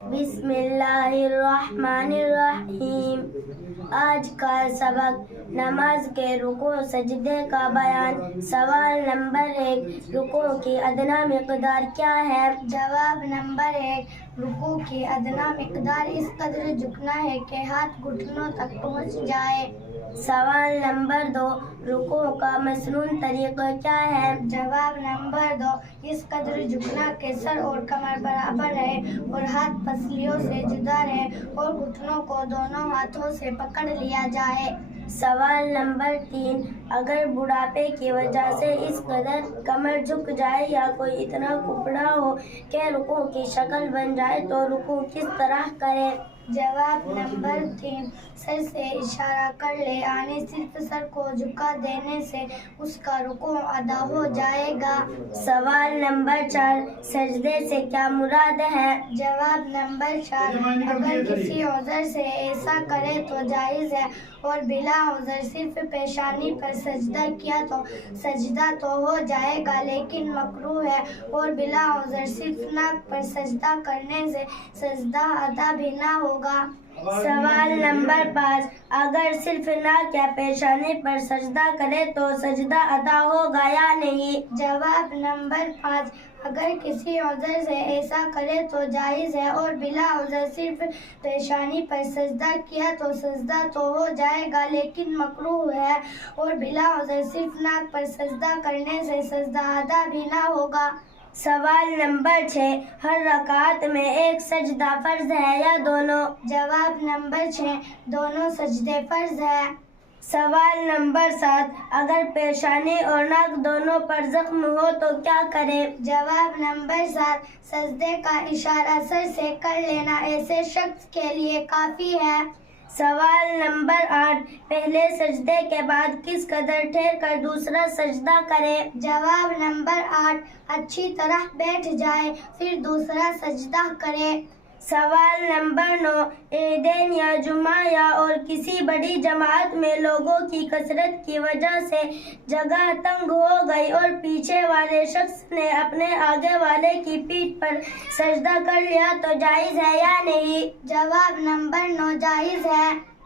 بسم اللہ الرحمن الرحیم۔ آج کا سبق نماز کے رکوع سجدے کا بیان۔ سوال نمبر 1، رکوع کی ادنیٰ مقدار کیا ہے؟ جواب نمبر 1، رکوع کی ادنیٰ مقدار اس قدر جھکنا ہے کہ ہاتھ گھٹنوں تک پہنچ جائے۔ سوال نمبر 2، رکوع کا مسنون طریقہ کیا ہے؟ جواب نمبر 2، اس قدر جھکنا کہ سر اور کمر برابر رہے اور ہاتھ پسلیوں سے جدا رہے اور گھٹنوں کو دونوں ہاتھوں سے پکڑ لیا جائے۔ سوال نمبر 3، اگر بڑھاپے کی وجہ سے اس قدر کمر جھک جائے یا کوئی اتنا کپڑا ہو کہ رکوع کی شکل بن جائے تو رکوع کس طرح کرے؟ جواب نمبر 3، سر سے اشارہ کر لے، یعنی صرف سر کو جھکا دینے سے اس کا رکوع ادا ہو جائے گا۔ سوال نمبر 4، سجدے سے کیا مراد ہے؟ جواب نمبر 4، اگر کسی عذر سے ایسا کرے تو جائز ہے اور بلا عذر صرف پیشانی پر سجدہ کیا تو سجدہ تو ہو جائے گا لیکن مکروہ ہے، اور بلا عذر صرف ناک پر سجدہ کرنے سے سجدہ ادا بھی نہ ہوگا۔ سوال نمبر 5، اگر صرف ناک یا پیشانی پر سجدہ کرے تو سجدہ ادا ہوگا یا نہیں؟ جواب نمبر 5، اگر کسی عذر سے ایسا کرے تو جائز ہے اور بلا عذر صرف پیشانی پر سجدہ کیا تو سجدہ تو ہو جائے گا لیکن مکروہ ہے، اور بلا عذر صرف ناک پر سجدہ کرنے سے سجدہ ادا بھی نہ ہوگا۔ سوال نمبر 6، ہر رکعت میں ایک سجدہ فرض ہے یا دونوں؟ جواب نمبر 6، دونوں سجدے فرض ہے۔ سوال نمبر 7، اگر پیشانی اور ناک دونوں پر زخم ہو تو کیا کرے؟ جواب نمبر 7، سجدے کا اشارہ سر سے کر لینا ایسے شخص کے لیے کافی ہے۔ سوال نمبر 8، پہلے سجدے کے بعد کس قدر ٹھہر کر دوسرا سجدہ کرے؟ جواب نمبر 8، اچھی طرح بیٹھ جائے پھر دوسرا سجدہ کرے۔ سوال نمبر 9، عیدین یا جمعہ یا اور کسی بڑی جماعت میں لوگوں کی کثرت کی وجہ سے جگہ تنگ ہو گئی اور پیچھے والے شخص نے اپنے آگے والے کی پیٹھ پر سجدہ کر لیا تو جائز ہے یا نہیں؟ جواب نمبر 9، جائز ہے۔